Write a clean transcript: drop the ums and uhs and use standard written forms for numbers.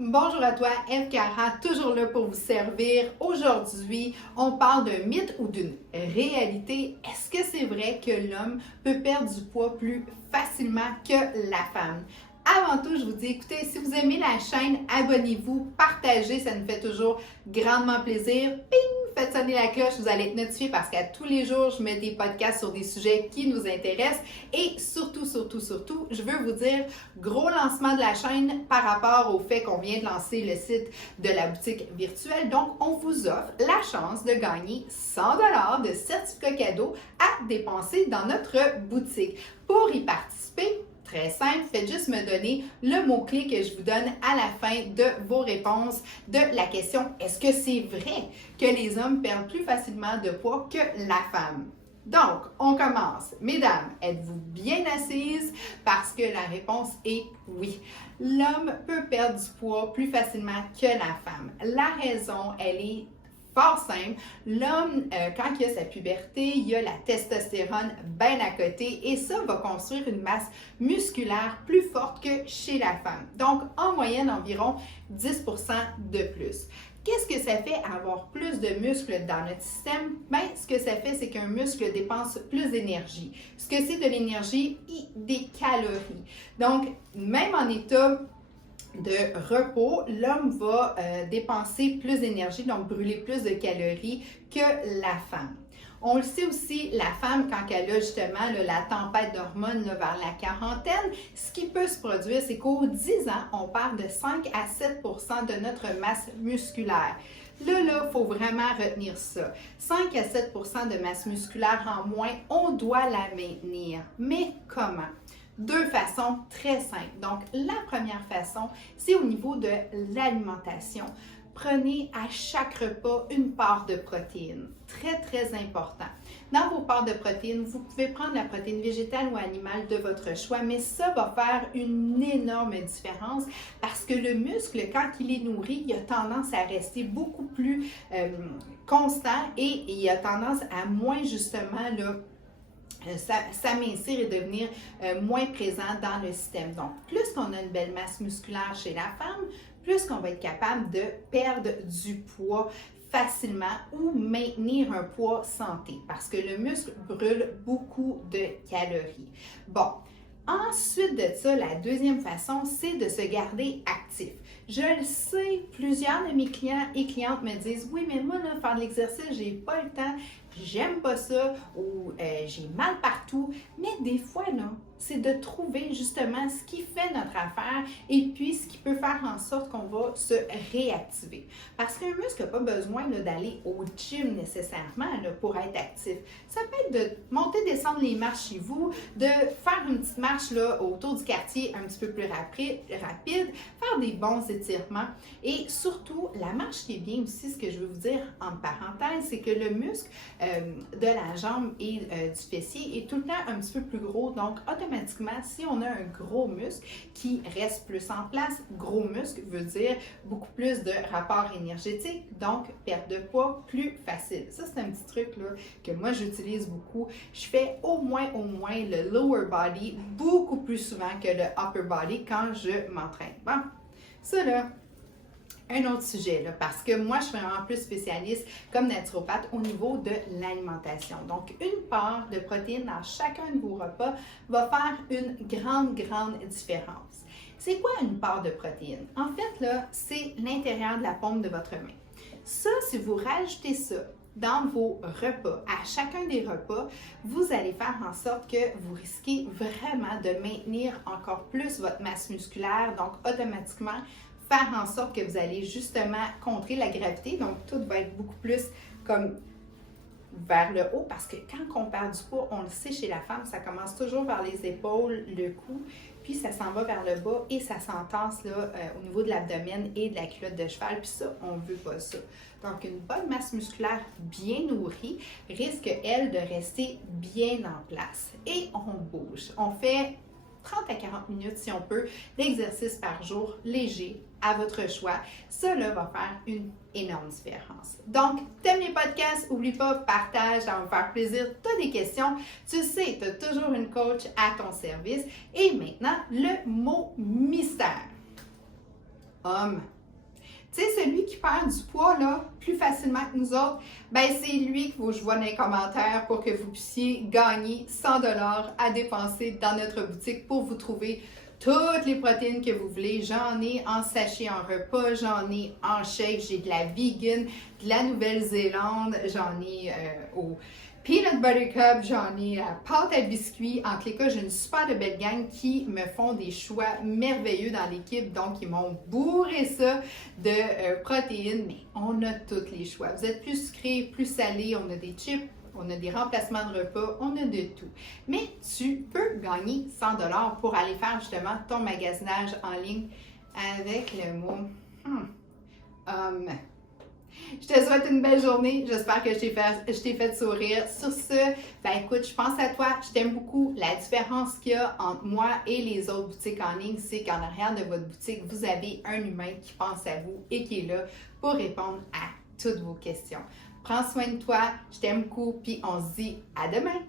Bonjour à toi, Eve Cara, toujours là pour vous servir. Aujourd'hui, on parle d'un mythe ou d'une réalité. Est-ce que c'est vrai que l'homme peut perdre du poids plus facilement que la femme? Avant tout, je vous dis, écoutez, si vous aimez la chaîne, abonnez-vous, partagez, ça nous fait toujours grandement plaisir. Ping! Faites sonner la cloche, vous allez être notifié parce qu'à tous les jours, je mets des podcasts sur des sujets qui nous intéressent. Et surtout, je veux vous dire, gros lancement de la chaîne par rapport au fait qu'on vient de lancer le site de la boutique virtuelle. Donc, on vous offre la chance de gagner 100 $ de certificats cadeaux à dépenser dans notre boutique. Pour y participer, très simple, faites juste me donner le mot-clé que je vous donne à la fin de vos réponses de la question « Est-ce que c'est vrai que les hommes perdent plus facilement de poids que la femme? » Donc, on commence. Mesdames, êtes-vous bien assises? Parce que la réponse est oui. L'homme peut perdre du poids plus facilement que la femme. La raison, elle est fort simple. L'homme, quand il a sa puberté, il a la testostérone bien à côté et ça va construire une masse musculaire plus forte que chez la femme. Donc, en moyenne, environ 10% de plus. Qu'est-ce que ça fait avoir plus de muscles dans notre système? Bien, ce que ça fait, c'est qu'un muscle dépense plus d'énergie. Ce que c'est de l'énergie? Des calories. Donc, même en état de repos, l'homme va dépenser plus d'énergie, donc brûler plus de calories que la femme. On le sait aussi, la femme, quand elle a justement la tempête d'hormones vers la quarantaine, ce qui peut se produire, c'est qu'au 10 ans, on perd de 5 à 7 % de notre masse musculaire. Là, il faut vraiment retenir ça. 5 à 7 % de masse musculaire en moins, on doit la maintenir. Mais comment? Deux façons très simples. Donc, la première façon, c'est au niveau de l'alimentation. Prenez à chaque repas une part de protéines. Très, très important. Dans vos parts de protéines, vous pouvez prendre la protéine végétale ou animale de votre choix, mais ça va faire une énorme différence parce que le muscle, quand il est nourri, il a tendance à rester beaucoup plus constant et il a tendance à moins justement s'amincir et devenir moins présent dans le système. Donc, plus qu'on a une belle masse musculaire chez la femme, plus qu'on va être capable de perdre du poids facilement ou maintenir un poids santé parce que le muscle brûle beaucoup de calories. Bon, ensuite de ça, la deuxième façon, c'est de se garder actif. Je le sais, plusieurs de mes clients et clientes me disent « Oui, mais moi, là, faire de l'exercice, j'ai pas le temps, j'aime pas ça ou j'ai mal partout. » Mais des fois, là, c'est de trouver justement ce qui fait notre affaire et puis ce qui peut faire en sorte qu'on va se réactiver. Parce qu'un muscle n'a pas besoin d'aller au gym nécessairement pour être actif. Ça peut être de monter, descendre les marches chez vous, de faire une petite marche autour du quartier un petit peu plus rapide, faire des bons étirements et surtout, la marche qui est bien aussi, ce que je veux vous dire en parenthèse, c'est que le muscle de la jambe et du fessier est tout le temps un petit peu plus gros, donc automatiquement, si on a un gros muscle qui reste plus en place, gros muscle veut dire beaucoup plus de rapport énergétique, donc perte de poids plus facile. Ça, c'est un petit truc que moi, j'utilise beaucoup. Je fais au moins le lower body beaucoup plus souvent que le upper body quand je m'entraîne. Bon, ça un autre sujet, parce que moi, je suis vraiment plus spécialiste comme naturopathe au niveau de l'alimentation. Donc, une part de protéines dans chacun de vos repas va faire une grande différence. C'est quoi une part de protéines? En fait, c'est l'intérieur de la paume de votre main. Ça, si vous rajoutez ça dans vos repas, à chacun des repas, vous allez faire en sorte que vous risquez vraiment de maintenir encore plus votre masse musculaire, donc automatiquement, faire en sorte que vous allez justement contrer la gravité. Donc, tout va être beaucoup plus comme vers le haut parce que quand on perd du poids, on le sait chez la femme, ça commence toujours vers les épaules, le cou, puis ça s'en va vers le bas et ça s'entasse au niveau de l'abdomen et de la culotte de cheval. Puis ça, on ne veut pas ça. Donc, une bonne masse musculaire bien nourrie risque, elle, de rester bien en place. Et on bouge. On fait 30 à 40 minutes, si on peut, d'exercice par jour, léger, à votre choix. Ça, va faire une énorme différence. Donc, t'aimes les podcasts? Oublie pas, partage, ça va me faire plaisir. Tu as des questions? Tu sais, tu as toujours une coach à ton service. Et maintenant, le mot mystère. homme. Tu sais, celui qui perd du poids, là, plus facilement que nous autres, ben c'est lui qu'il faut que je vois dans les commentaires pour que vous puissiez gagner 100 $ à dépenser dans notre boutique pour vous trouver toutes les protéines que vous voulez. J'en ai en sachet, en repas, j'en ai en shake, j'ai de la vegan, de la Nouvelle-Zélande, j'en ai au Peanut Butter Cup, j'en ai à pâte à biscuits. En tous les cas, j'ai une super de belle gang qui me font des choix merveilleux dans l'équipe. Donc, ils m'ont bourré ça de protéines, mais on a tous les choix. Vous êtes plus sucré, plus salé, on a des chips, on a des remplacements de repas, on a de tout. Mais tu peux gagner 100 $ pour aller faire justement ton magasinage en ligne avec le mot homme. Je te souhaite une belle journée. J'espère que je t'ai fait sourire. Sur ce, ben écoute, je pense à toi. Je t'aime beaucoup. La différence qu'il y a entre moi et les autres boutiques en ligne, c'est qu'en arrière de votre boutique, vous avez un humain qui pense à vous et qui est là pour répondre à toutes vos questions. Prends soin de toi. Je t'aime beaucoup. Puis on se dit à demain.